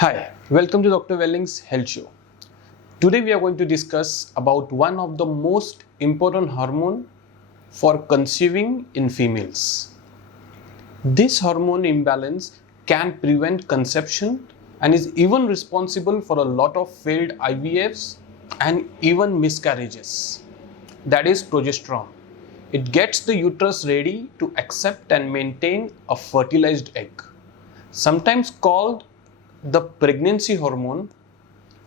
Hi, welcome to Dr. Welling's Health Show. Today we are going to discuss about one of the most important hormone for conceiving in females. This hormone imbalance can prevent conception and is even responsible for a lot of failed IVFs and even miscarriages. That is progesterone. It gets the uterus ready to accept and maintain a fertilized egg. Sometimes called the pregnancy hormone,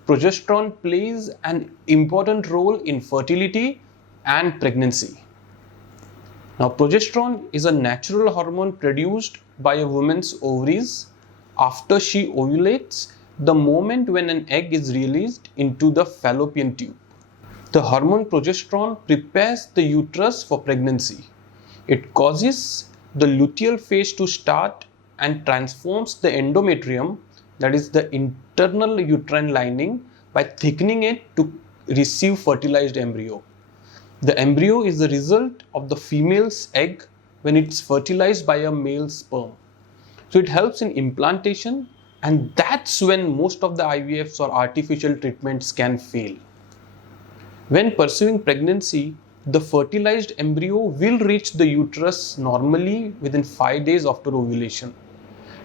progesterone plays an important role in fertility and pregnancy. Now, progesterone is a natural hormone produced by a woman's ovaries after she ovulates, the moment when an egg is released into the fallopian tube. The hormone progesterone prepares the uterus for pregnancy. It causes the luteal phase to start and transforms the endometrium, that is the internal uterine lining, by thickening it to receive fertilized embryo. The embryo is the result of the female's egg when it's fertilized by a male's sperm. So it helps in implantation, and that's when most of the IVFs or artificial treatments can fail. When pursuing pregnancy, the fertilized embryo will reach the uterus normally within 5 days after ovulation.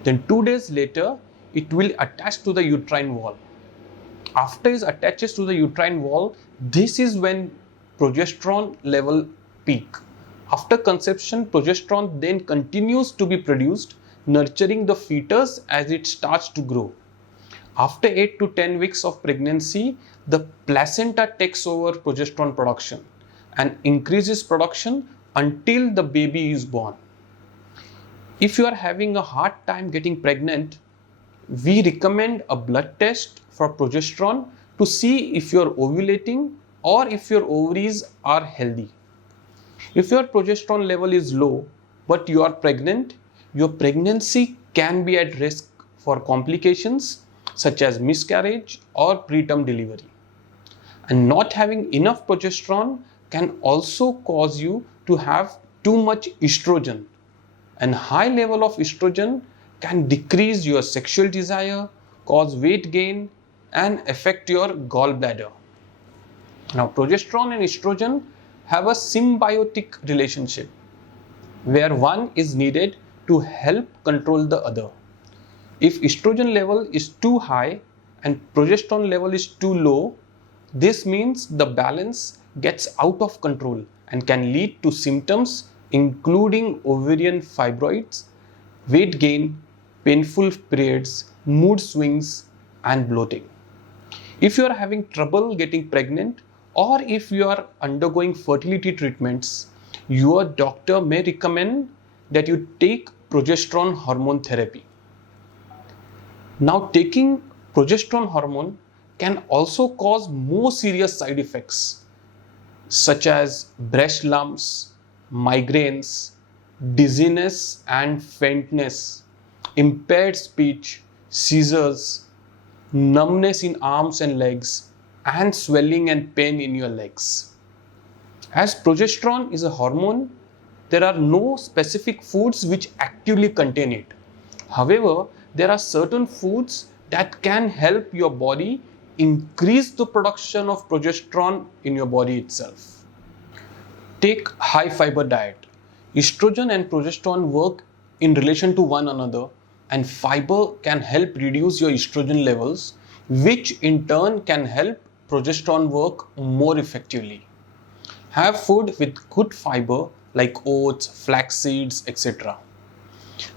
Then 2 days later, it will attach to the uterine wall. After it attaches to the uterine wall, this is when progesterone level peak. After conception, progesterone then continues to be produced, nurturing the fetus as it starts to grow. After 8 to 10 weeks of pregnancy, the placenta takes over progesterone production and increases production until the baby is born. If you are having a hard time getting pregnant, we recommend a blood test for progesterone to see if you are ovulating or if your ovaries are healthy. If your progesterone level is low but you are pregnant, your pregnancy can be at risk for complications such as miscarriage or preterm delivery. And not having enough progesterone can also cause you to have too much estrogen. And high level of estrogen can decrease your sexual desire, cause weight gain, and affect your gallbladder. Now, progesterone and estrogen have a symbiotic relationship where one is needed to help control the other. If estrogen level is too high and progesterone level is too low, this means the balance gets out of control and can lead to symptoms including ovarian fibroids, weight gain, painful periods, mood swings, and bloating. If you are having trouble getting pregnant or if you are undergoing fertility treatments, your doctor may recommend that you take progesterone hormone therapy. Now, taking progesterone hormone can also cause more serious side effects such as breast lumps, migraines, dizziness and faintness, impaired speech, seizures, numbness in arms and legs, and swelling and pain in your legs. As progesterone is a hormone, there are no specific foods which actively contain it. However, there are certain foods that can help your body increase the production of progesterone in your body itself. Take high fiber diet. Estrogen and progesterone work in relation to one another, and fiber can help reduce your estrogen levels, which in turn can help progesterone work more effectively. Have food with good fiber like oats, flax seeds, etc.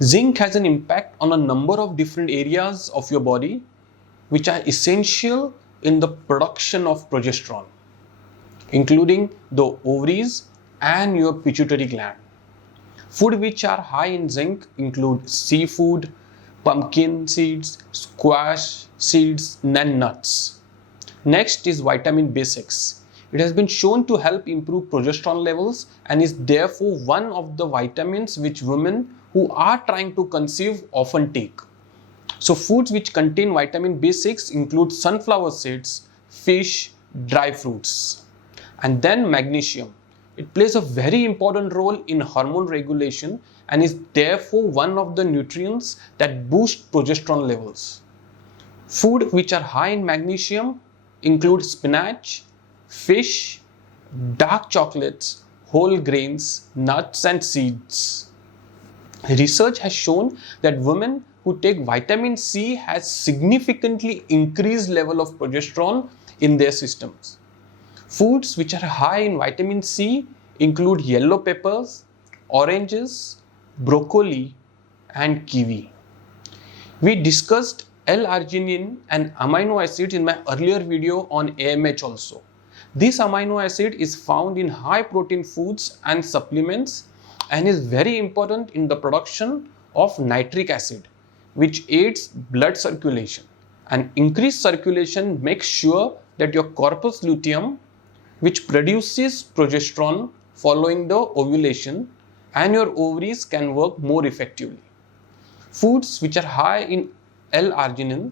Zinc has an impact on a number of different areas of your body which are essential in the production of progesterone, including the ovaries and your pituitary gland. Food which are high in zinc include seafood, pumpkin seeds, squash seeds, and nuts. Next is vitamin B6. It has been shown to help improve progesterone levels and is therefore one of the vitamins which women who are trying to conceive often take. So foods which contain vitamin B6 include sunflower seeds, fish, dry fruits. And then magnesium. It plays a very important role in hormone regulation and is therefore one of the nutrients that boost progesterone levels. Food which are high in magnesium include spinach, fish, dark chocolates, whole grains, nuts and seeds. Research has shown that women who take vitamin C has significantly increased level of progesterone in their systems. Foods which are high in vitamin C include yellow peppers, oranges, broccoli and kiwi. We discussed L-arginine and amino acids in my earlier video on AMH also. This amino acid is found in high protein foods and supplements and is very important in the production of nitric acid, which aids blood circulation. And increased circulation makes sure that your corpus luteum, which produces progesterone following the ovulation, and your ovaries can work more effectively. Foods which are high in L-arginine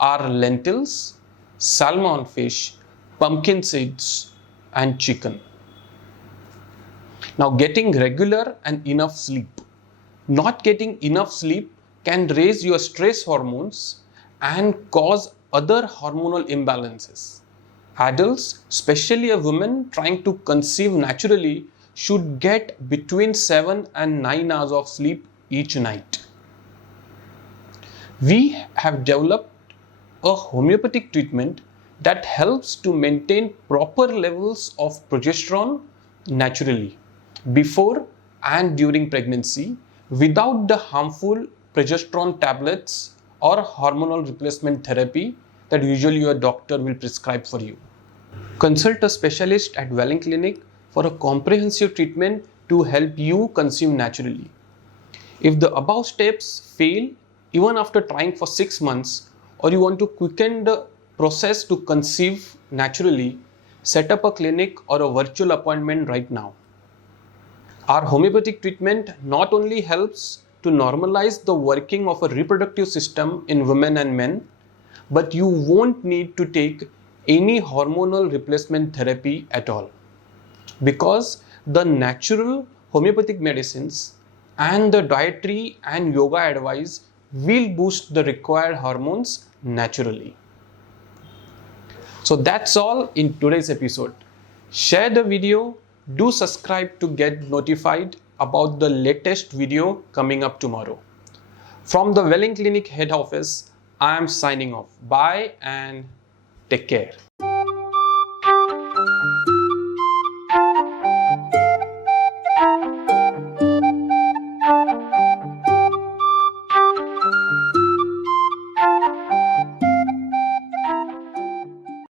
are lentils, salmon fish, pumpkin seeds, and chicken. Now, getting regular and enough sleep. Not getting enough sleep can raise your stress hormones and cause other hormonal imbalances. Adults, especially a woman trying to conceive naturally, should get between 7 and 9 hours of sleep each night. We have developed a homeopathic treatment that helps to maintain proper levels of progesterone naturally before and during pregnancy without the harmful progesterone tablets or hormonal replacement therapy that usually your doctor will prescribe for you. Consult a specialist at Welling Clinic for a comprehensive treatment to help you conceive naturally. If the above steps fail even after trying for 6 months, or you want to quicken the process to conceive naturally, set up a clinic or a virtual appointment right now. Our homeopathic treatment not only helps to normalize the working of a reproductive system in women and men, but you won't need to take any hormonal replacement therapy at all, because the natural homeopathic medicines and the dietary and yoga advice will boost the required hormones naturally. So that's all in today's episode. Share the video, do subscribe to get notified about the latest video coming up tomorrow. From the Welling Clinic head office, I am signing off. Bye and take care.